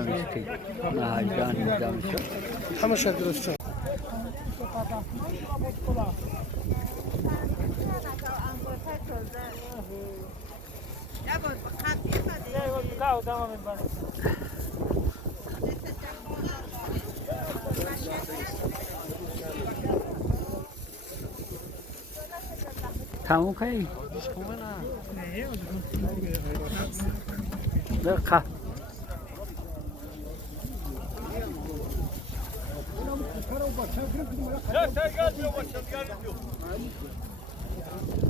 میشتی نه جان اینجا میشه همه درست شد تموم کنی؟ دقیقه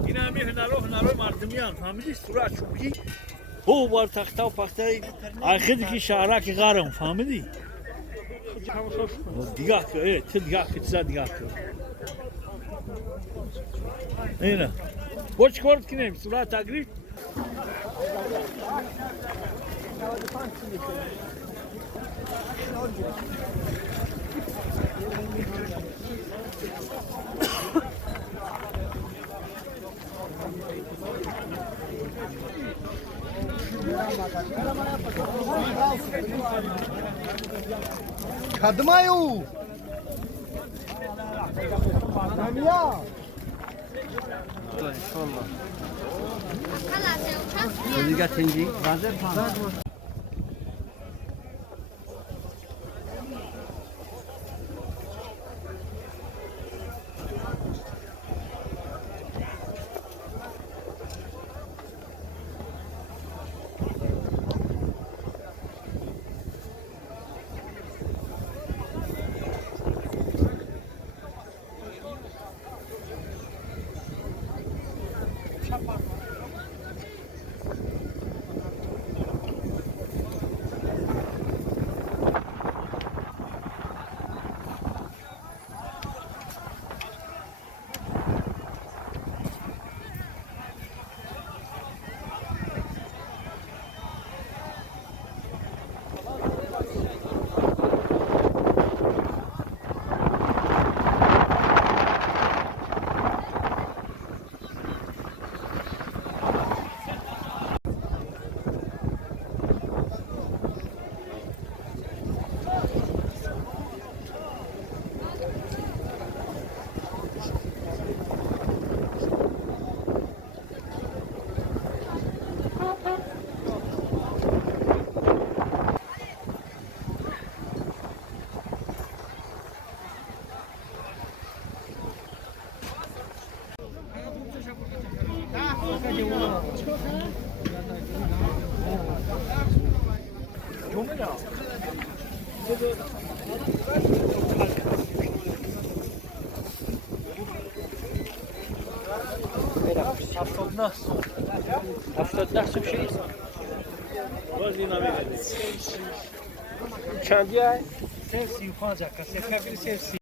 این همه هنرو مردمیان فهمیدی سرعت چوبی او بار تخته و پخته آخری که شهرک غارم فهمیدی دیگه که چه دیگه که چه دیگه که اینه boş kort kineyim sura tagrif Kadmayu. Namia. دیگه تنجی بازار هفتاد ده سو شیست باز این همه چندی های؟ 35 کسی کبیر 30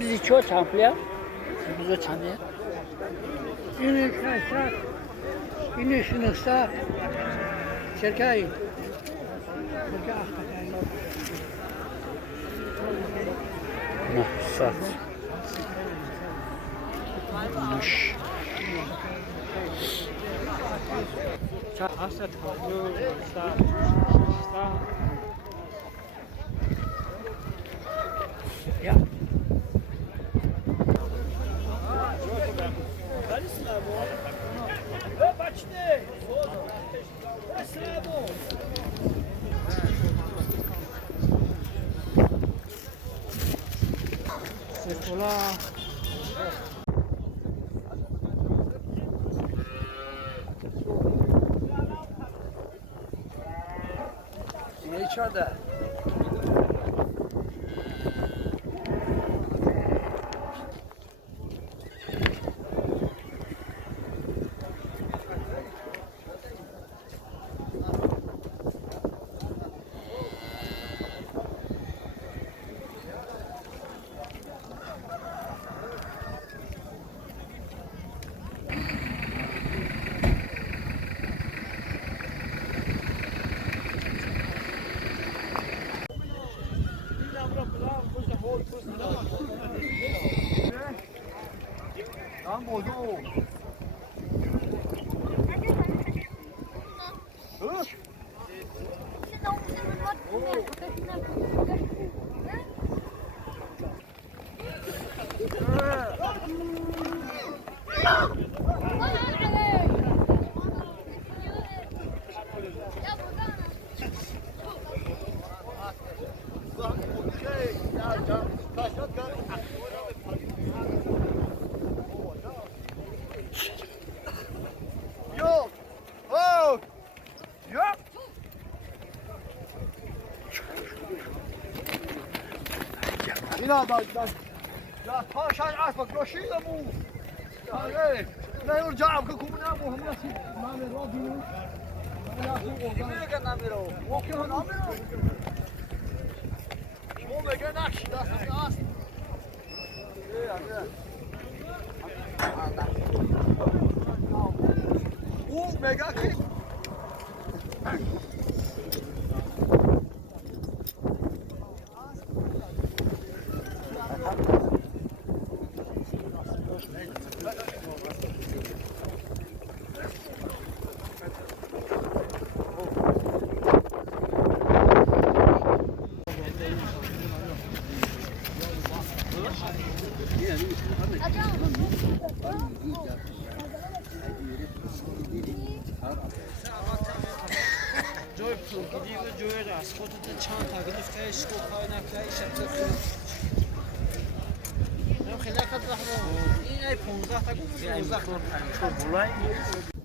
bizi çok çamplıyor. Bize çamplıyor. اینه کشت اینه شنسته شرکایی شرکه اخباری Mahsat. Muş. Hasret Ja. Ne içeride? Tam oldu. Yok. Oh. Yok. اینا دا پاشان اسب کشیدمو آره نه اون جام که کومنا مهم نیست من رو بینم میگه که نمیرو اوکی نمیرو شما میگه نقش دست است او میگه که جای پولگیری و جای رست خودت چند تا گرفته اشکو پای نکته شبت خیلی خیلی این ای 15 تا گفت 15 تا